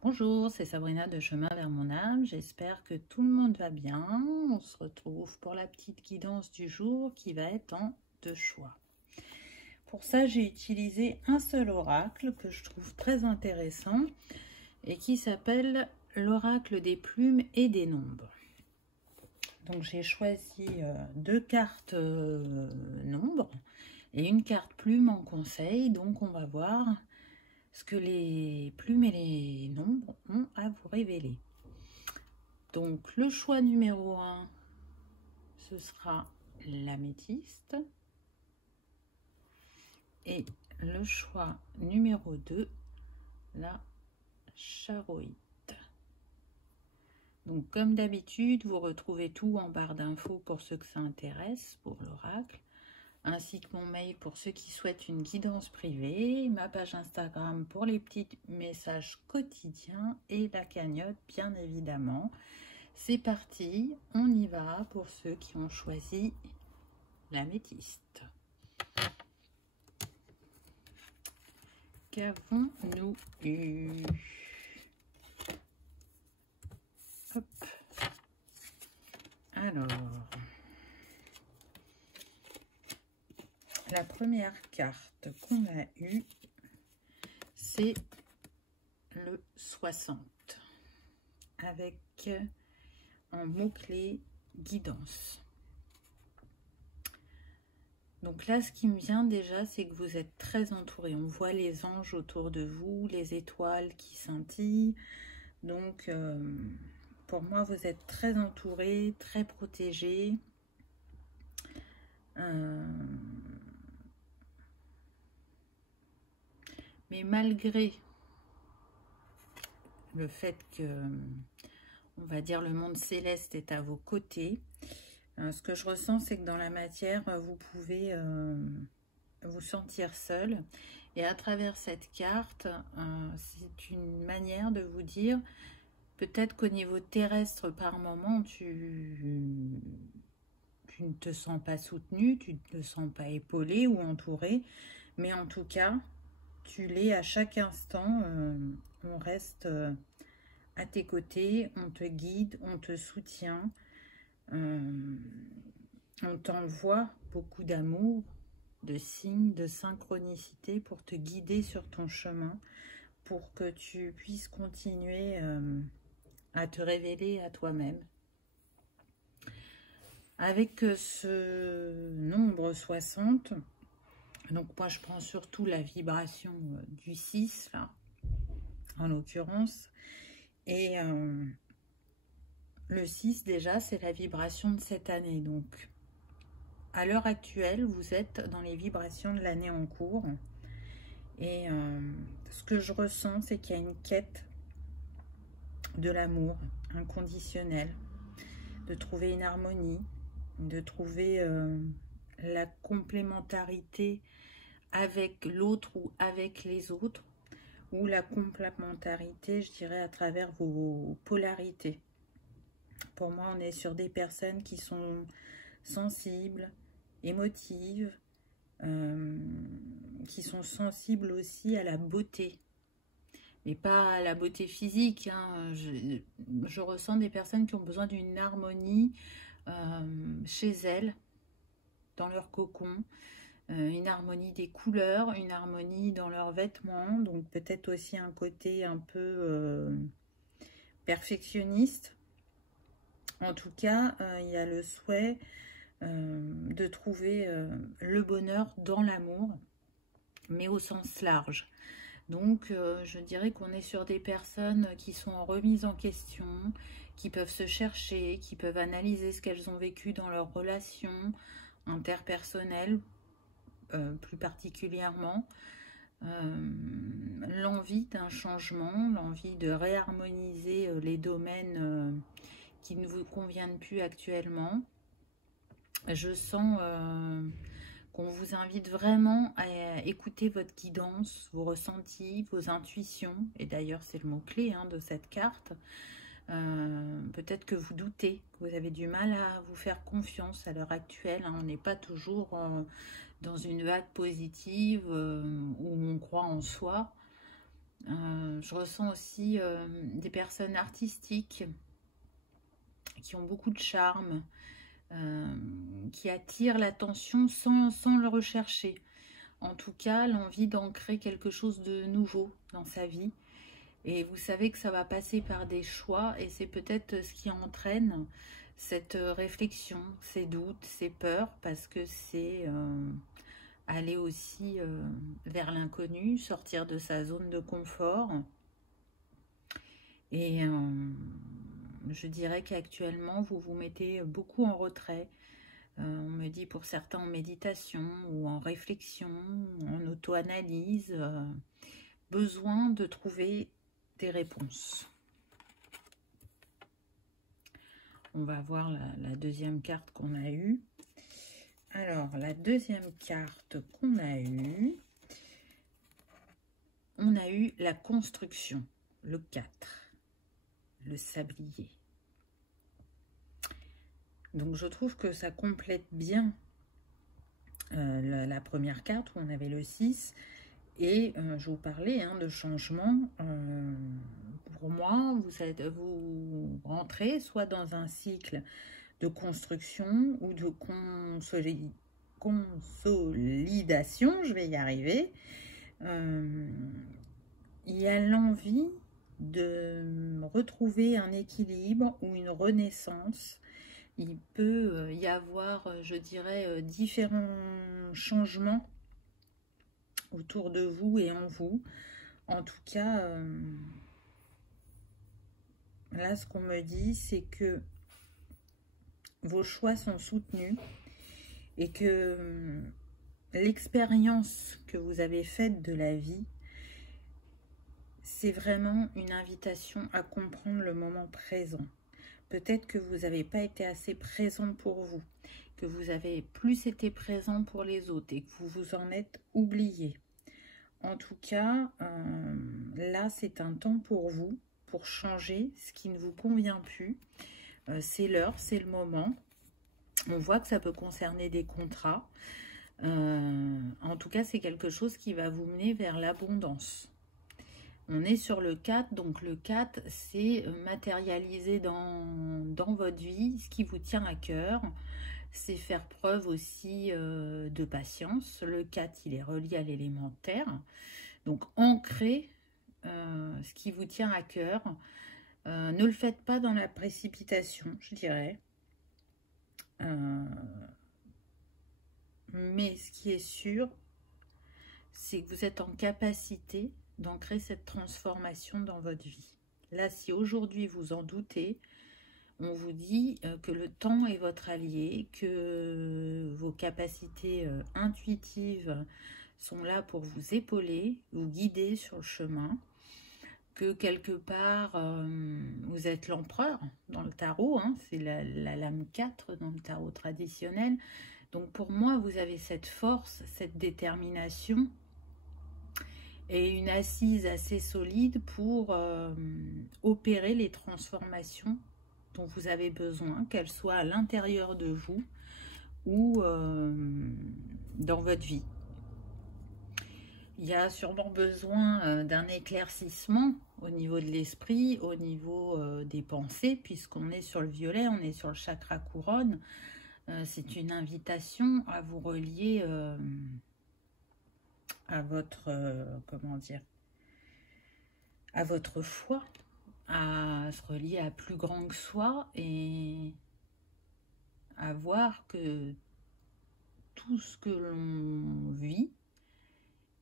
Bonjour, c'est Sabrina de Chemin vers mon âme. J'espère que tout le monde va bien. On se retrouve pour la petite guidance du jour qui va être en 2 choix. Pour ça, j'ai utilisé un seul oracle que je trouve très intéressant et qui s'appelle l'oracle des plumes et des nombres. Donc j'ai choisi 2 cartes nombres et une carte plume en conseil. Donc on va voir ce que les plumes et les nombres ont à vous révéler. Donc le choix numéro 1, ce sera l'améthyste. Et le choix numéro 2, la charoïte. Donc comme d'habitude, vous retrouvez tout en barre d'infos pour ceux que ça intéresse, pour l'oracle, ainsi que mon mail pour ceux qui souhaitent une guidance privée, ma page Instagram pour les petits messages quotidiens et la cagnotte bien évidemment. C'est parti, on y va pour ceux qui ont choisi l'améthyste. Qu'avons-nous eu? Hop. Alors, la première carte qu'on a eue, c'est le 60, avec en mot-clé guidance. Donc là, ce qui me vient déjà, c'est que vous êtes très entouré. On voit les anges autour de vous, les étoiles qui scintillent. Donc, pour moi, vous êtes très entouré, très protégé. Mais malgré le fait que, on va dire, le monde céleste est à vos côtés, ce que je ressens, c'est que dans la matière, vous pouvez vous sentir seul. Et à travers cette carte, c'est une manière de vous dire, peut-être qu'au niveau terrestre, par moment, tu ne te sens pas soutenu, tu ne te sens pas épaulé ou entouré. Mais en tout cas, tu l'es à chaque instant. On reste à tes côtés, on te guide, on te soutient. On t'envoie beaucoup d'amour, de signes, de synchronicité pour te guider sur ton chemin, pour que tu puisses continuer à te révéler à toi-même. Avec ce nombre 60, donc moi je prends surtout la vibration du 6, là, en l'occurrence, et le 6 déjà c'est la vibration de cette année, donc à l'heure actuelle, vous êtes dans les vibrations de l'année en cours. Et ce que je ressens, c'est qu'il y a une quête de l'amour inconditionnel, de trouver une harmonie, de trouver la complémentarité avec l'autre ou avec les autres, ou la complémentarité, je dirais, à travers vos polarités. Pour moi, on est sur des personnes qui sont sensibles, émotives, qui sont sensibles aussi à la beauté, mais pas à la beauté physique, hein. Je ressens des personnes qui ont besoin d'une harmonie chez elles, dans leur cocon, une harmonie des couleurs, une harmonie dans leurs vêtements, donc peut-être aussi un côté un peu perfectionniste. En tout cas, il y a le souhait de trouver le bonheur dans l'amour, mais au sens large. Donc, je dirais qu'on est sur des personnes qui sont en remise en question, qui peuvent se chercher, qui peuvent analyser ce qu'elles ont vécu dans leurs relations interpersonnelles, plus particulièrement. L'envie d'un changement, l'envie de réharmoniser les domaines qui ne vous conviennent plus actuellement. Je sens qu'on vous invite vraiment à écouter votre guidance, vos ressentis, vos intuitions. Et d'ailleurs, c'est le mot-clé de cette carte. Peut-être que vous doutez, que vous avez du mal à vous faire confiance à l'heure actuelle. On n'est pas toujours dans une vague positive où on croit en soi. Je ressens aussi des personnes artistiques qui ont beaucoup de charme, qui attirent l'attention sans le rechercher. En tout cas, l'envie d'ancrer quelque chose de nouveau dans sa vie. Et vous savez que ça va passer par des choix et c'est peut-être ce qui entraîne cette réflexion, ces doutes, ces peurs, parce que c'est aller aussi vers l'inconnu, sortir de sa zone de confort. Et je dirais qu'actuellement, vous vous mettez beaucoup en retrait. On me dit pour certains en méditation ou en réflexion, en auto-analyse, besoin de trouver des réponses. On va voir la deuxième carte qu'on a eue. Alors, la deuxième carte qu'on a eue, on a eu la construction, le 4, le sablier. Donc, je trouve que ça complète bien la première carte où on avait le 6. Et je vous parlais de changement. Pour moi, vous rentrez soit dans un cycle de construction ou de consolidation, je vais y arriver. Il y a l'envie de retrouver un équilibre ou une renaissance. Il peut y avoir, je dirais, différents changements autour de vous et en vous. En tout cas, là, ce qu'on me dit, c'est que vos choix sont soutenus et que l'expérience que vous avez faite de la vie, c'est vraiment une invitation à comprendre le moment présent. Peut-être que vous n'avez pas été assez présent pour vous, que vous avez plus été présent pour les autres et que vous vous en êtes oublié. En tout cas, là, c'est un temps pour vous, pour changer ce qui ne vous convient plus. C'est l'heure, c'est le moment. On voit que ça peut concerner des contrats. En tout cas, c'est quelque chose qui va vous mener vers l'abondance. On est sur le 4, donc le 4, c'est matérialiser dans votre vie ce qui vous tient à cœur. C'est faire preuve aussi de patience. Le 4, il est relié à l'élémentaire. Donc, ancrer ce qui vous tient à cœur. Ne le faites pas dans la précipitation, je dirais. Mais ce qui est sûr, c'est que vous êtes en capacité d'ancrer cette transformation dans votre vie. Là, si aujourd'hui vous en doutez, on vous dit que le temps est votre allié, que vos capacités intuitives sont là pour vous épauler, vous guider sur le chemin, que quelque part, vous êtes l'empereur dans le tarot, c'est la lame 4 dans le tarot traditionnel. Donc pour moi, vous avez cette force, cette détermination et une assise assez solide pour opérer les transformations dont vous avez besoin, qu'elles soient à l'intérieur de vous ou dans votre vie. Il y a sûrement besoin d'un éclaircissement au niveau de l'esprit, au niveau des pensées, puisqu'on est sur le violet, on est sur le chakra couronne. C'est une invitation à vous relier à votre, comment dire, à votre foi, à se relier à plus grand que soi et à voir que tout ce que l'on vit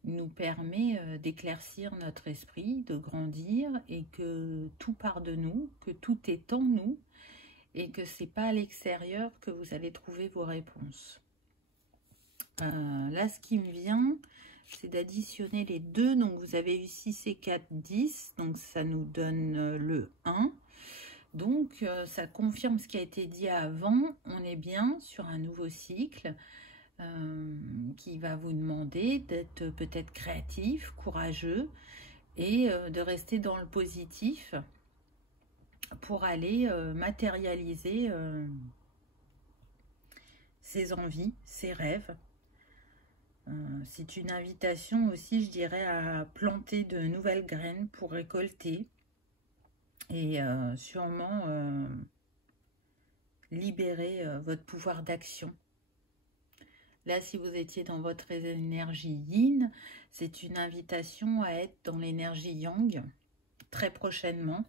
nous permet d'éclaircir notre esprit, de grandir et que tout part de nous, que tout est en nous et que c'est pas à l'extérieur que vous allez trouver vos réponses. Là, ce qui me vient, c'est d'additionner les deux. Donc, vous avez eu 6 et 4, 10. Donc, ça nous donne le 1. Donc, ça confirme ce qui a été dit avant. On est bien sur un nouveau cycle qui va vous demander d'être peut-être créatif, courageux et de rester dans le positif pour aller matérialiser ses envies, ses rêves. C'est une invitation aussi, je dirais, à planter de nouvelles graines pour récolter et sûrement libérer votre pouvoir d'action. Là, si vous étiez dans votre énergie yin, c'est une invitation à être dans l'énergie yang très prochainement,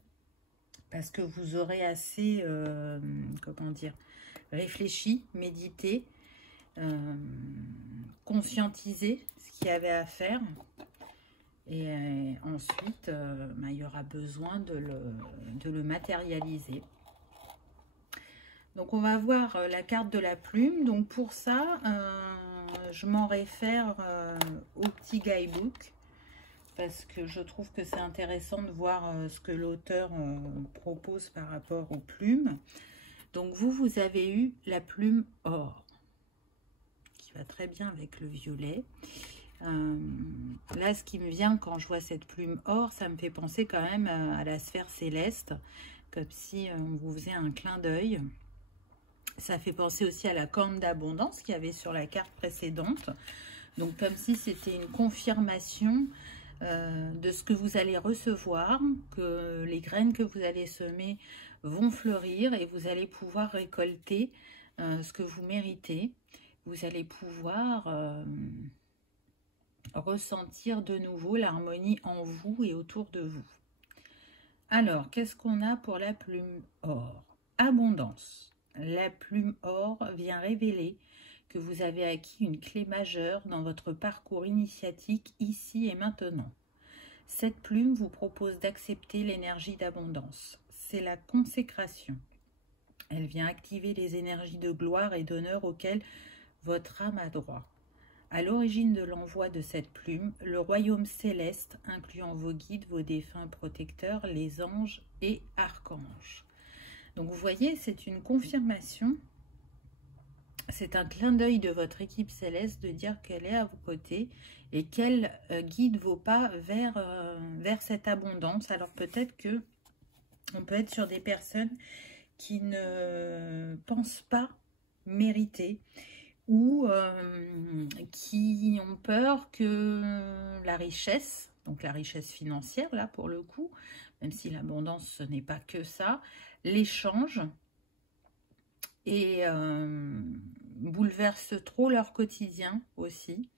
parce que vous aurez assez, comment dire, réfléchi, médité, conscientisé ce qu'il y avait à faire. Et ensuite, il y aura besoin de le matérialiser. Donc, on va voir la carte de la plume. Donc, pour ça, je m'en réfère au petit guidebook, parce que je trouve que c'est intéressant de voir ce que l'auteur propose par rapport aux plumes. Donc, vous avez eu la plume or, qui va très bien avec le violet. Là, ce qui me vient quand je vois cette plume or, ça me fait penser quand même à la sphère céleste, comme si on vous faisait un clin d'œil. Ça fait penser aussi à la corne d'abondance qu'il y avait sur la carte précédente. Donc, comme si c'était une confirmation de ce que vous allez recevoir, que les graines que vous allez semer vont fleurir et vous allez pouvoir récolter ce que vous méritez. Vous allez pouvoir ressentir de nouveau l'harmonie en vous et autour de vous. Alors, qu'est-ce qu'on a pour la plume or? Abondance. La plume or vient révéler que vous avez acquis une clé majeure dans votre parcours initiatique ici et maintenant. Cette plume vous propose d'accepter l'énergie d'abondance. C'est la consécration. Elle vient activer les énergies de gloire et d'honneur auxquelles votre âme a droit. À l'origine de l'envoi de cette plume, le royaume céleste, incluant vos guides, vos défunts protecteurs, les anges et archanges. Donc vous voyez, c'est une confirmation, c'est un clin d'œil de votre équipe céleste de dire qu'elle est à vos côtés et qu'elle guide vos pas vers cette abondance. Alors peut-être que on peut être sur des personnes qui ne pensent pas mériter ou qui ont peur que la richesse, donc la richesse financière là pour le coup, même si l'abondance ce n'est pas que ça, les change et bouleverse trop leur quotidien aussi.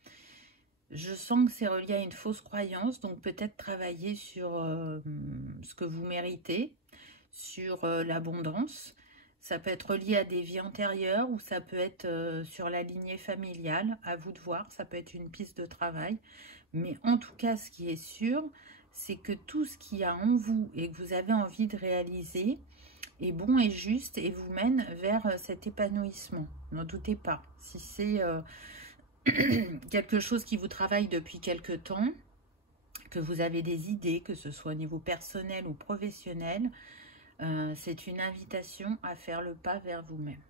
Je sens que c'est relié à une fausse croyance, donc peut-être travailler sur ce que vous méritez, sur l'abondance. Ça peut être lié à des vies antérieures ou ça peut être sur la lignée familiale, à vous de voir, ça peut être une piste de travail. Mais en tout cas, ce qui est sûr, c'est que tout ce qu'il y a en vous et que vous avez envie de réaliser est bon et juste et vous mène vers cet épanouissement. N'en doutez pas. Si c'est quelque chose qui vous travaille depuis quelque temps, que vous avez des idées, que ce soit au niveau personnel ou professionnel, c'est une invitation à faire le pas vers vous-même.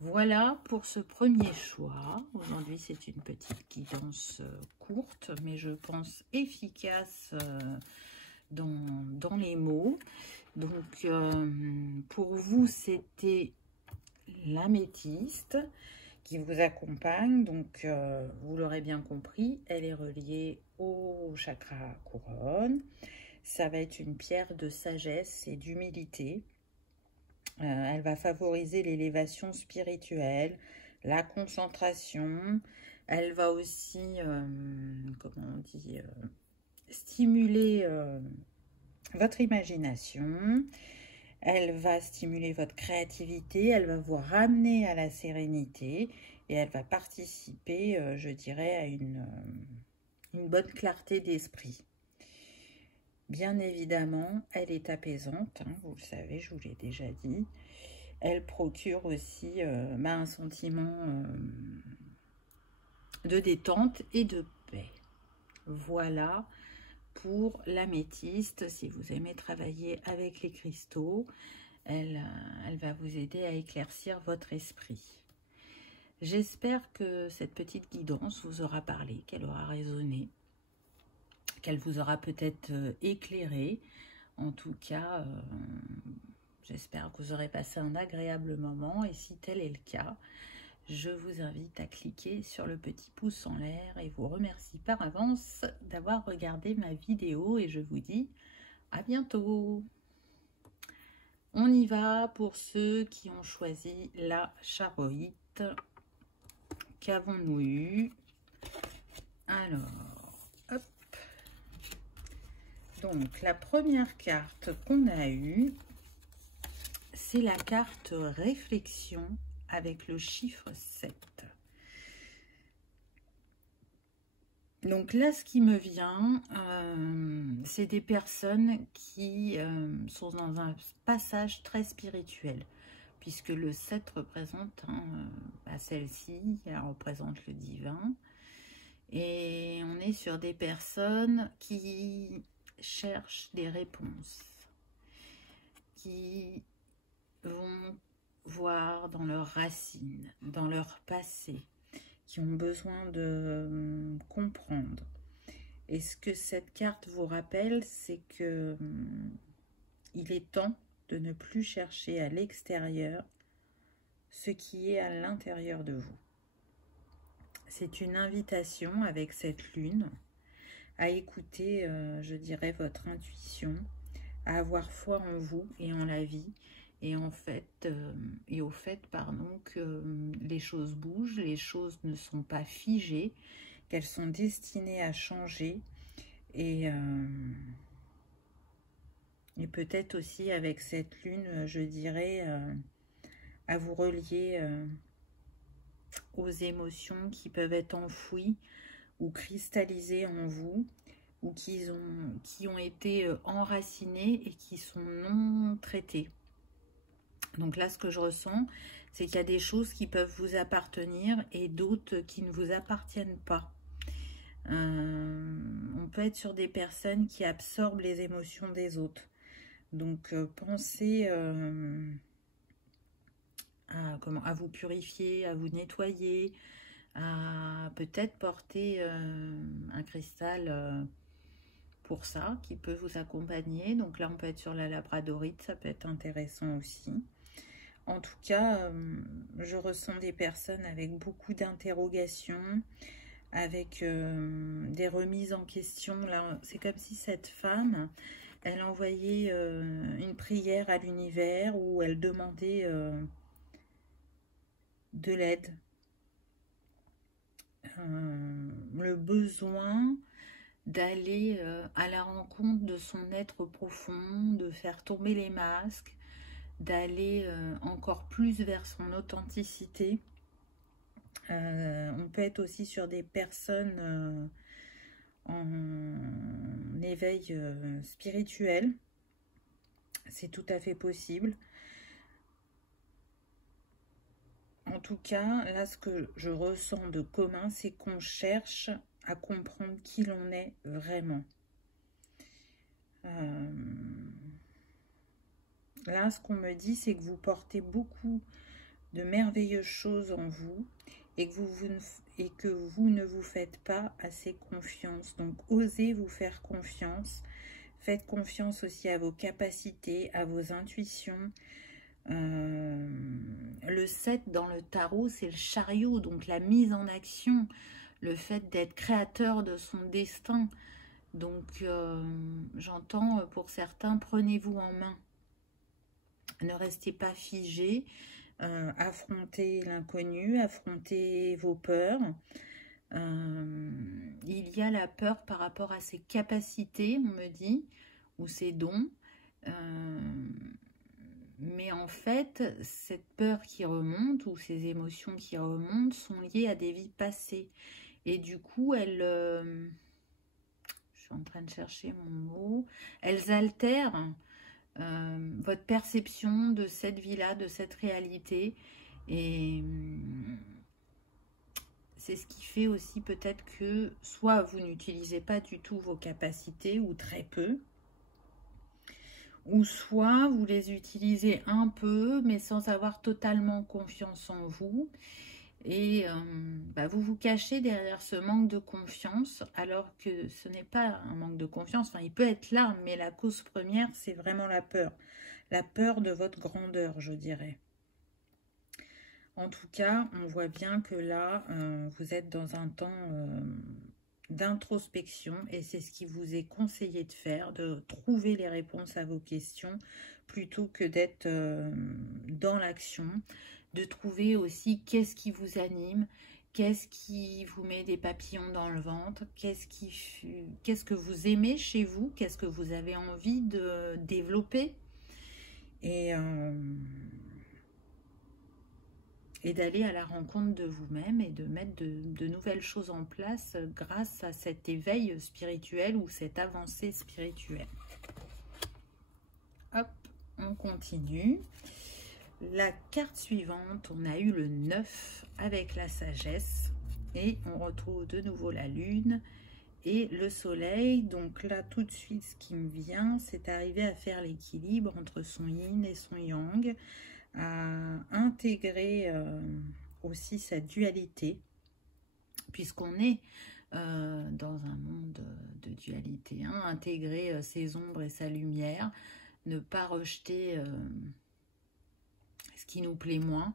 Voilà pour ce premier choix. Aujourd'hui, c'est une petite guidance courte, mais je pense efficace dans les mots. Donc, pour vous, c'était l'améthyste qui vous accompagne. Donc, vous l'aurez bien compris, elle est reliée au chakra couronne. Ça va être une pierre de sagesse et d'humilité. Elle va favoriser l'élévation spirituelle, la concentration. Elle va aussi, comment on dit, stimuler votre imagination. Elle va stimuler votre créativité. Elle va vous ramener à la sérénité et elle va participer, je dirais, à une bonne clarté d'esprit. Bien évidemment, elle est apaisante, hein, vous le savez, je vous l'ai déjà dit. Elle procure aussi un sentiment de détente et de paix. Voilà pour l'améthyste. Si vous aimez travailler avec les cristaux, elle va vous aider à éclaircir votre esprit. J'espère que cette petite guidance vous aura parlé, qu'elle aura résonné, qu'elle vous aura peut-être éclairé. En tout cas, j'espère que vous aurez passé un agréable moment et si tel est le cas, je vous invite à cliquer sur le petit pouce en l'air et vous remercie par avance d'avoir regardé ma vidéo et je vous dis à bientôt. On y va pour ceux qui ont choisi la charoïte. Qu'avons-nous eu? Alors, hop. Donc, la première carte qu'on a eue, c'est la carte réflexion avec le chiffre 7. Donc là, ce qui me vient, c'est des personnes qui sont dans un passage très spirituel, puisque le 7 représente celle-ci, elle représente le divin. Et on est sur des personnes qui cherchent des réponses, qui vont voir dans leurs racines, dans leur passé, qui ont besoin de comprendre. Et ce que cette carte vous rappelle, c'est que il est temps de ne plus chercher à l'extérieur ce qui est à l'intérieur de vous. C'est une invitation avec cette lune à écouter, je dirais, votre intuition, à avoir foi en vous et en la vie, et au fait, que les choses bougent, les choses ne sont pas figées, qu'elles sont destinées à changer, et peut-être aussi avec cette lune, je dirais, à vous relier aux émotions qui peuvent être enfouies ou cristallisées en vous, ou qui ont été enracinées et qui sont non traitées. Donc là, ce que je ressens, c'est qu'il y a des choses qui peuvent vous appartenir et d'autres qui ne vous appartiennent pas. On peut être sur des personnes qui absorbent les émotions des autres. Donc, pensez à vous purifier, à vous nettoyer, à peut-être porter un cristal pour ça, qui peut vous accompagner. Donc là, on peut être sur la labradorite, ça peut être intéressant aussi. En tout cas, je ressens des personnes avec beaucoup d'interrogations, avec des remises en question. Là, c'est comme si cette femme, elle envoyait une prière à l'univers où elle demandait de l'aide. Le besoin d'aller à la rencontre de son être profond, de faire tomber les masques, d'aller encore plus vers son authenticité. On peut être aussi sur des personnes en éveil spirituel. C'est tout à fait possible. En tout cas, là, ce que je ressens de commun, c'est qu'on cherche à comprendre qui l'on est vraiment. Là, ce qu'on me dit, c'est que vous portez beaucoup de merveilleuses choses en vous et que vous ne vous faites pas assez confiance. Donc, osez vous faire confiance. Faites confiance aussi à vos capacités, à vos intuitions. Le 7 dans le tarot, c'est le chariot, donc la mise en action, le fait d'être créateur de son destin. Donc, j'entends pour certains, prenez-vous en main. Ne restez pas figé, affrontez l'inconnu, affrontez vos peurs. Il y a la peur par rapport à ses capacités, on me dit, ou ses dons. Mais en fait, cette peur qui remonte ou ces émotions qui remontent sont liées à des vies passées. Et du coup, je suis en train de chercher mon mot, elles altèrent votre perception de cette vie-là, de cette réalité. Et c'est ce qui fait aussi peut-être que soit vous n'utilisez pas du tout vos capacités ou très peu, ou soit vous les utilisez un peu mais sans avoir totalement confiance en vous. Et vous vous cachez derrière ce manque de confiance, alors que ce n'est pas un manque de confiance. Enfin, il peut être là, mais la cause première, c'est vraiment la peur. La peur de votre grandeur, je dirais. En tout cas, on voit bien que là, vous êtes dans un temps d'introspection et c'est ce qui vous est conseillé de faire, de trouver les réponses à vos questions plutôt que d'être dans l'action, de trouver aussi qu'est-ce qui vous anime, qu'est-ce qui vous met des papillons dans le ventre, qu'est-ce que vous aimez chez vous, qu'est-ce que vous avez envie de développer et d'aller à la rencontre de vous-même et de mettre de nouvelles choses en place grâce à cet éveil spirituel ou cette avancée spirituelle. Hop, on continue. La carte suivante, on a eu le 9 avec la sagesse et on retrouve de nouveau la lune et le soleil. Donc là, tout de suite, ce qui me vient, c'est arriver à faire l'équilibre entre son yin et son yang, à intégrer aussi sa dualité, puisqu'on est dans un monde de dualité, hein, intégrer ses ombres et sa lumière, ne pas rejeter ce qui nous plaît moins,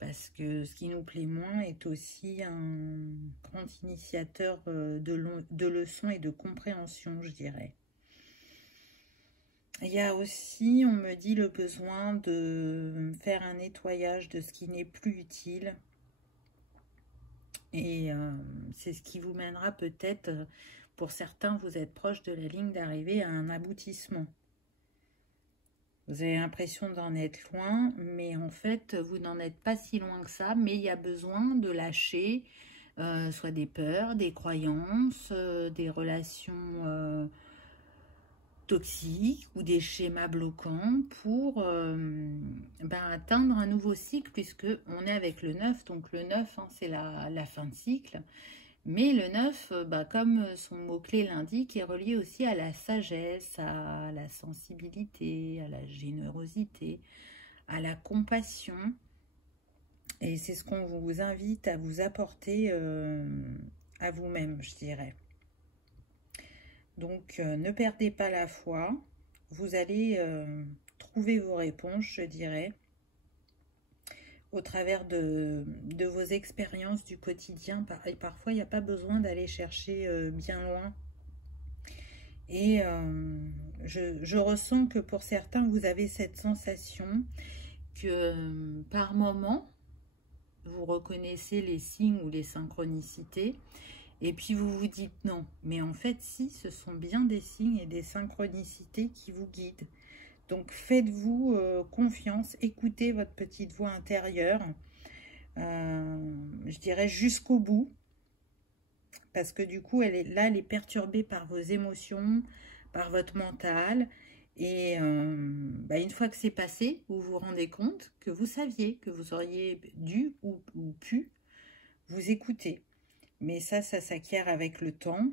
parce que ce qui nous plaît moins est aussi un grand initiateur de leçons et de compréhension, je dirais. Il y a aussi, on me dit, le besoin de faire un nettoyage de ce qui n'est plus utile. Et c'est ce qui vous mènera peut-être, pour certains, vous êtes proche de la ligne d'arrivée à un aboutissement. Vous avez l'impression d'en être loin, mais en fait, vous n'en êtes pas si loin que ça. Mais il y a besoin de lâcher, soit des peurs, des croyances, des relations toxiques ou des schémas bloquants pour atteindre un nouveau cycle, puisque on est avec le 9, donc le 9 hein, c'est la fin de cycle, mais le 9 comme son mot-clé l'indique, est relié aussi à la sagesse, à la sensibilité, à la générosité, à la compassion, et c'est ce qu'on vous invite à vous apporter à vous-même, je dirais. Donc, ne perdez pas la foi. Vous allez trouver vos réponses, je dirais, au travers de vos expériences du quotidien. Et parfois, il n'y a pas besoin d'aller chercher bien loin. Et je ressens que pour certains, vous avez cette sensation que par moment, vous reconnaissez les signes ou les synchronicités. Et puis vous vous dites non, mais en fait si, ce sont bien des signes et des synchronicités qui vous guident. Donc faites-vous confiance, écoutez votre petite voix intérieure, je dirais jusqu'au bout, parce que du coup elle est perturbée par vos émotions, par votre mental, et une fois que c'est passé, vous vous rendez compte que vous saviez que vous auriez dû ou pu vous écouter. Mais ça s'acquiert avec le temps.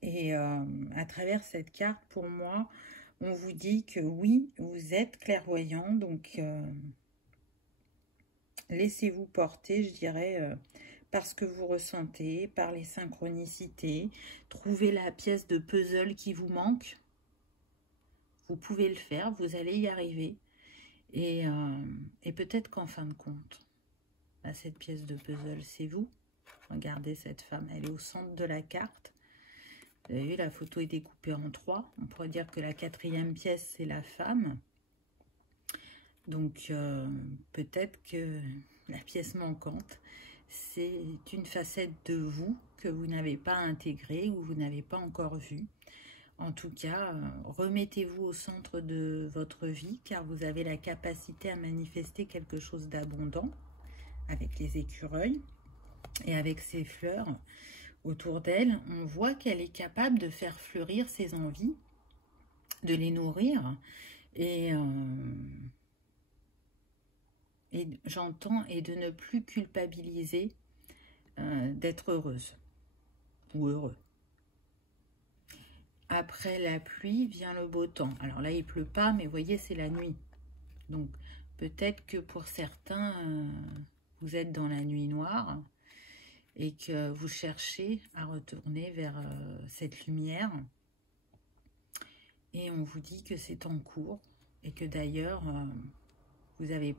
Et à travers cette carte, pour moi, on vous dit que oui, vous êtes clairvoyant. Donc, laissez-vous porter, je dirais, par ce que vous ressentez, par les synchronicités. Trouvez la pièce de puzzle qui vous manque. Vous pouvez le faire, vous allez y arriver. Et peut-être qu'en fin de compte, cette pièce de puzzle, c'est vous. Regardez cette femme, elle est au centre de la carte. Vous avez vu, la photo est découpée en 3. On pourrait dire que la 4e pièce, c'est la femme. Donc, peut-être que la pièce manquante, c'est une facette de vous que vous n'avez pas intégrée ou vous n'avez pas encore vue. En tout cas, remettez-vous au centre de votre vie, car vous avez la capacité à manifester quelque chose d'abondant avec les écureuils. Et avec ses fleurs autour d'elle, on voit qu'elle est capable de faire fleurir ses envies, de les nourrir. Et j'entends, et de ne plus culpabiliser d'être heureuse ou heureux. Après la pluie vient le beau temps. Alors là, il pleut pas, mais vous voyez, c'est la nuit. Donc, peut-être que pour certains, vous êtes dans la nuit noire, et que vous cherchez à retourner vers cette lumière. Et on vous dit que c'est en cours et que d'ailleurs, vous avez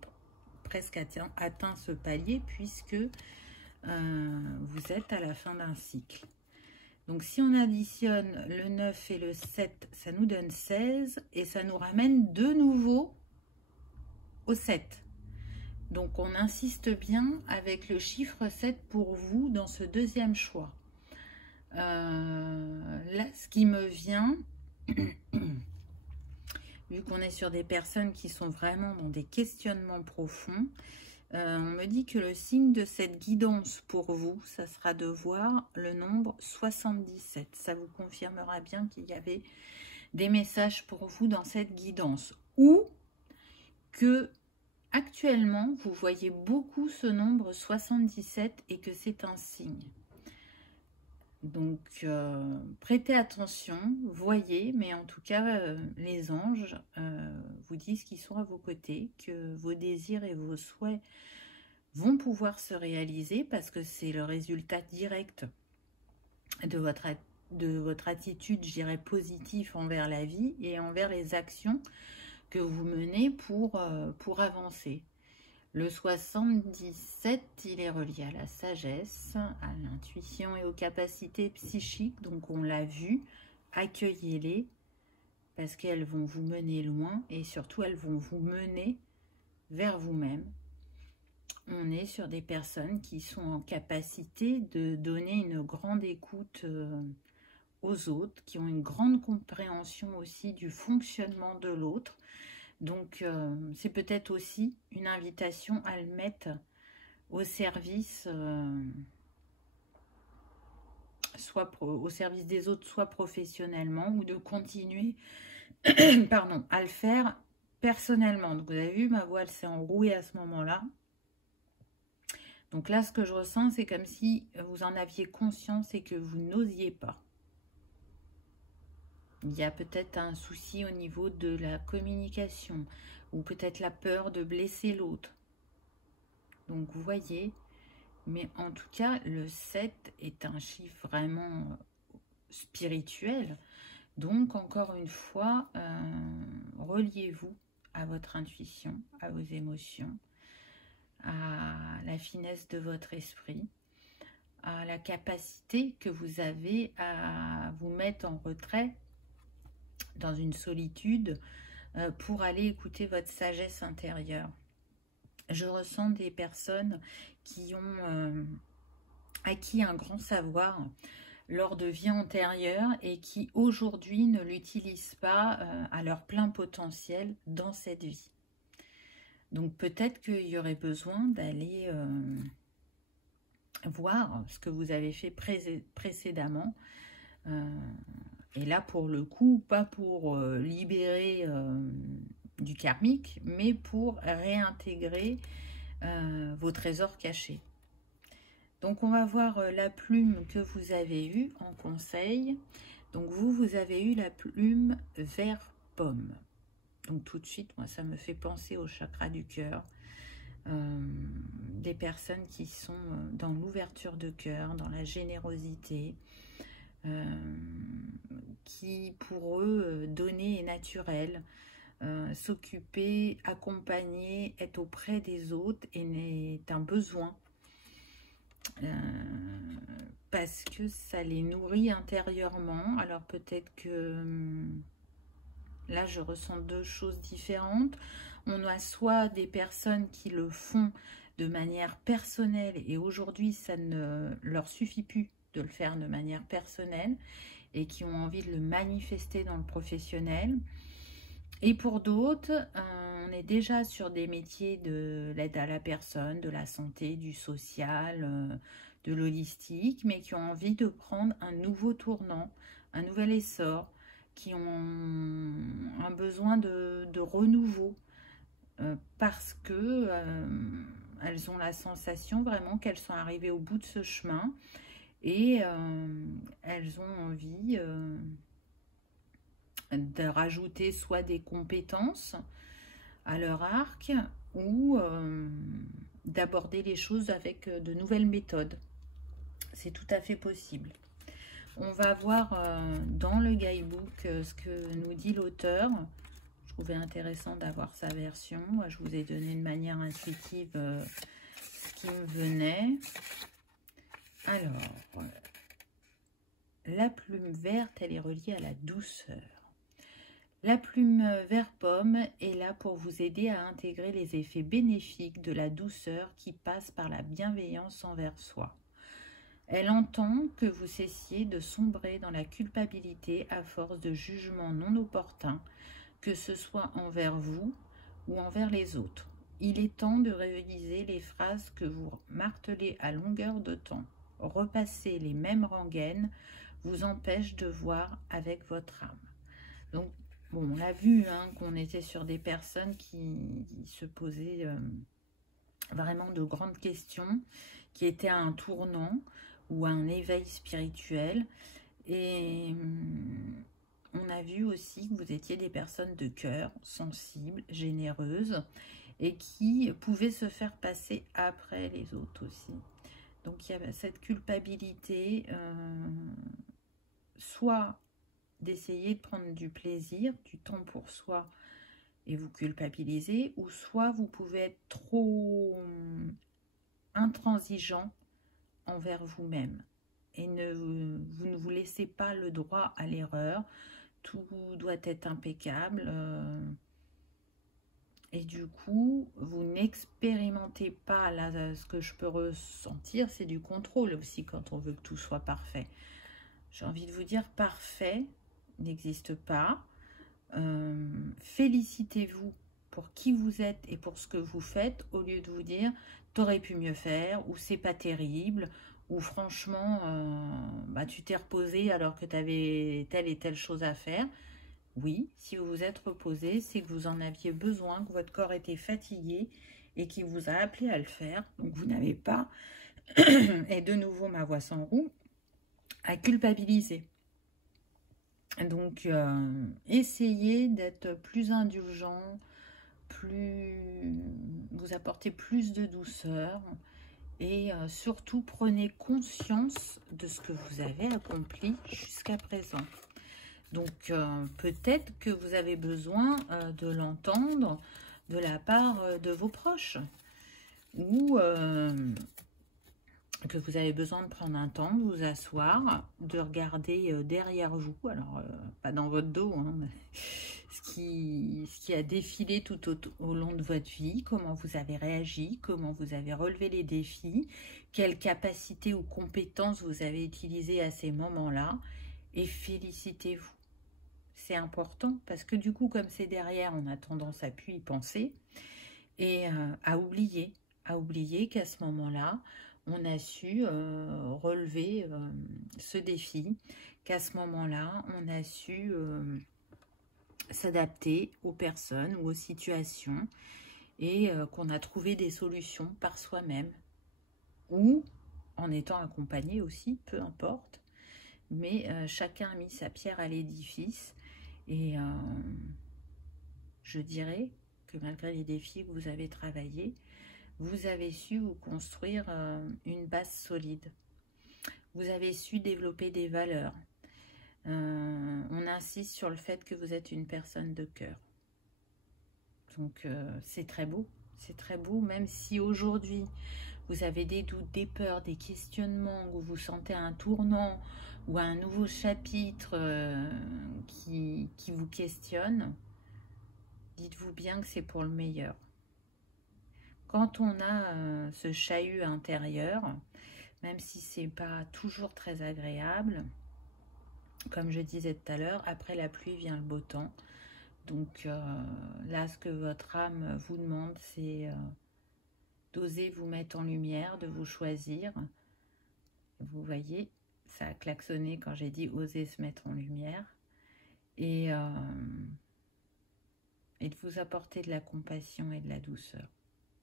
presque atteint ce palier puisque vous êtes à la fin d'un cycle. Donc, si on additionne le 9 et le 7, ça nous donne 16 et ça nous ramène de nouveau au 7. Donc, on insiste bien avec le chiffre 7 pour vous dans ce deuxième choix. Là, ce qui me vient, vu qu'on est sur des personnes qui sont vraiment dans des questionnements profonds, on me dit que le signe de cette guidance pour vous, ça sera de voir le nombre 77. Ça vous confirmera bien qu'il y avait des messages pour vous dans cette guidance. Ou que actuellement, vous voyez beaucoup ce nombre 77 et que c'est un signe. Donc, prêtez attention, voyez, mais en tout cas, les anges vous disent qu'ils sont à vos côtés, que vos désirs et vos souhaits vont pouvoir se réaliser parce que c'est le résultat direct de votre attitude, je dirais, positive envers la vie et envers les actions que vous menez pour avancer. Le 77, il est relié à la sagesse, à l'intuition et aux capacités psychiques. Donc, on l'a vu, accueillez-les parce qu'elles vont vous mener loin et surtout, elles vont vous mener vers vous-même. On est sur des personnes qui sont en capacité de donner une grande écoute aux autres, qui ont une grande compréhension aussi du fonctionnement de l'autre. Donc, c'est peut-être aussi une invitation à le mettre au service, soit au service des autres, soit professionnellement, ou de continuer pardon, à le faire personnellement. Donc, vous avez vu, ma voix, elle s'est enrouée à ce moment-là. Donc là, ce que je ressens, c'est comme si vous en aviez conscience et que vous n'osiez pas. Il y a peut-être un souci au niveau de la communication ou peut-être la peur de blesser l'autre. Donc, vous voyez, mais en tout cas, le 7 est un chiffre vraiment spirituel. Donc, encore une fois, reliez-vous à votre intuition, à vos émotions, à la finesse de votre esprit, à la capacité que vous avez à vous mettre en retrait dans une solitude pour aller écouter votre sagesse intérieure. Je ressens des personnes qui ont acquis un grand savoir lors de vies antérieures et qui aujourd'hui ne l'utilisent pas à leur plein potentiel dans cette vie. Donc peut-être qu'il y aurait besoin d'aller voir ce que vous avez fait précédemment. Et là, pour le coup, pas pour libérer du karmique, mais pour réintégrer vos trésors cachés. Donc, on va voir la plume que vous avez eue en conseil. Donc, vous avez eu la plume vert pomme. Donc, tout de suite, moi, ça me fait penser au chakra du cœur. Des personnes qui sont dans l'ouverture de cœur, dans la générosité, qui pour eux donner est naturel, s'occuper, accompagner, être auprès des autres et n'est un besoin parce que ça les nourrit intérieurement. Alors peut-être que là je ressens deux choses différentes. On a soit des personnes qui le font de manière personnelle et aujourd'hui ça ne leur suffit plus de le faire de manière personnelle et qui ont envie de le manifester dans le professionnel. Et pour d'autres, on est déjà sur des métiers de l'aide à la personne, de la santé, du social, de l'holistique, mais qui ont envie de prendre un nouveau tournant, un nouvel essor, qui ont un besoin de renouveau, parce que elles ont la sensation vraiment qu'elles sont arrivées au bout de ce chemin et elles ont envie de rajouter soit des compétences à leur arc ou d'aborder les choses avec de nouvelles méthodes. C'est tout à fait possible. On va voir dans le guidebook ce que nous dit l'auteur. Je trouvais intéressant d'avoir sa version. Moi, je vous ai donné de manière intuitive ce qui me venait. Alors, la plume verte, elle est reliée à la douceur. La plume vert pomme est là pour vous aider à intégrer les effets bénéfiques de la douceur qui passe par la bienveillance envers soi. Elle entend que vous cessiez de sombrer dans la culpabilité à force de jugements non opportuns, que ce soit envers vous ou envers les autres. Il est temps de réviser les phrases que vous martelez à longueur de temps. Repasser les mêmes rengaines vous empêche de voir avec votre âme. Donc, bon, on a vu qu'on était sur des personnes qui se posaient vraiment de grandes questions, qui étaient à un tournant ou à un éveil spirituel. Et on a vu aussi que vous étiez des personnes de cœur, sensibles, généreuses, et qui pouvaient se faire passer après les autres aussi. Donc il y a cette culpabilité, soit d'essayer de prendre du plaisir, du temps pour soi, et vous culpabiliser, ou soit vous pouvez être trop intransigeant envers vous-même. Et vous ne vous laissez pas le droit à l'erreur. Tout doit être impeccable. Et du coup, vous n'expérimentez pas, là, ce que je peux ressentir, c'est du contrôle aussi quand on veut que tout soit parfait. J'ai envie de vous dire, parfait n'existe pas. Félicitez-vous pour qui vous êtes et pour ce que vous faites, au lieu de vous dire, t'aurais pu mieux faire, ou c'est pas terrible, ou franchement, tu t'es reposé alors que tu avais telle et telle chose à faire. Oui, si vous vous êtes reposé, c'est que vous en aviez besoin, que votre corps était fatigué et qui vous a appelé à le faire. Donc vous n'avez pas, et de nouveau ma voix sans roue, à culpabiliser. Donc essayez d'être plus indulgent, vous apportez plus de douceur. Et surtout, prenez conscience de ce que vous avez accompli jusqu'à présent. Donc, peut-être que vous avez besoin de l'entendre de la part de vos proches. Ou que vous avez besoin de prendre un temps, de vous asseoir, de regarder derrière vous. Alors, pas dans votre dos, ce qui a défilé tout au long de votre vie, comment vous avez réagi, comment vous avez relevé les défis, quelles capacités ou compétences vous avez utilisées à ces moments-là, et félicitez-vous. C'est important, parce que du coup, comme c'est derrière, on a tendance à plus y penser, et à oublier qu'à ce moment-là, on a su relever ce défi, qu'à ce moment-là, on a su s'adapter aux personnes ou aux situations et qu'on a trouvé des solutions par soi-même ou en étant accompagné aussi, peu importe. Mais chacun a mis sa pierre à l'édifice et je dirais que malgré les défis que vous avez travaillés, vous avez su vous construire une base solide. Vous avez su développer des valeurs. On insiste sur le fait que vous êtes une personne de cœur. Donc, c'est très beau. C'est très beau, même si aujourd'hui, vous avez des doutes, des peurs, des questionnements, où vous sentez un tournant ou un nouveau chapitre qui vous questionne. Dites-vous bien que c'est pour le meilleur. Quand on a ce chahut intérieur, même si c'est pas toujours très agréable, comme je disais tout à l'heure, après la pluie vient le beau temps. Donc là, ce que votre âme vous demande, c'est d'oser vous mettre en lumière, de vous choisir. Vous voyez, ça a klaxonné quand j'ai dit oser se mettre en lumière. Et de vous apporter de la compassion et de la douceur.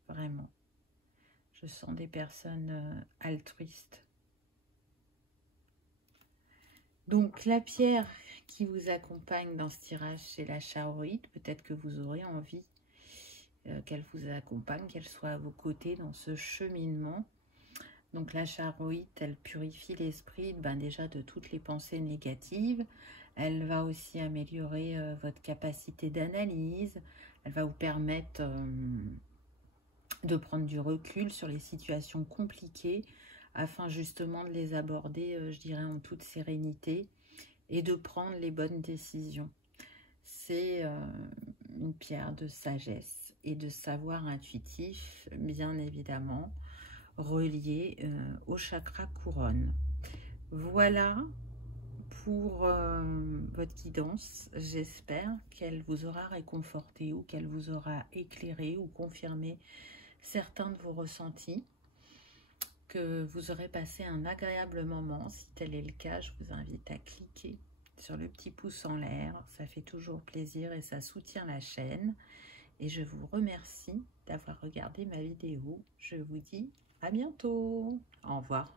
Vraiment. Je sens des personnes altruistes. Donc, la pierre qui vous accompagne dans ce tirage, c'est la charoïde. Peut-être que vous aurez envie qu'elle vous accompagne, qu'elle soit à vos côtés dans ce cheminement. Donc la charoïte, elle purifie l'esprit déjà de toutes les pensées négatives. Elle va aussi améliorer votre capacité d'analyse. Elle va vous permettre de prendre du recul sur les situations compliquées afin justement de les aborder, je dirais, en toute sérénité et de prendre les bonnes décisions. C'est une pierre de sagesse et de savoir intuitif, bien évidemment, relié au chakra couronne. Voilà pour votre guidance. J'espère qu'elle vous aura réconforté ou qu'elle vous aura éclairé ou confirmé certains de vos ressentis, que vous aurez passé un agréable moment. Si tel est le cas, je vous invite à cliquer sur le petit pouce en l'air. Ça fait toujours plaisir et ça soutient la chaîne. Et je vous remercie d'avoir regardé ma vidéo. Je vous dis à bientôt. Au revoir.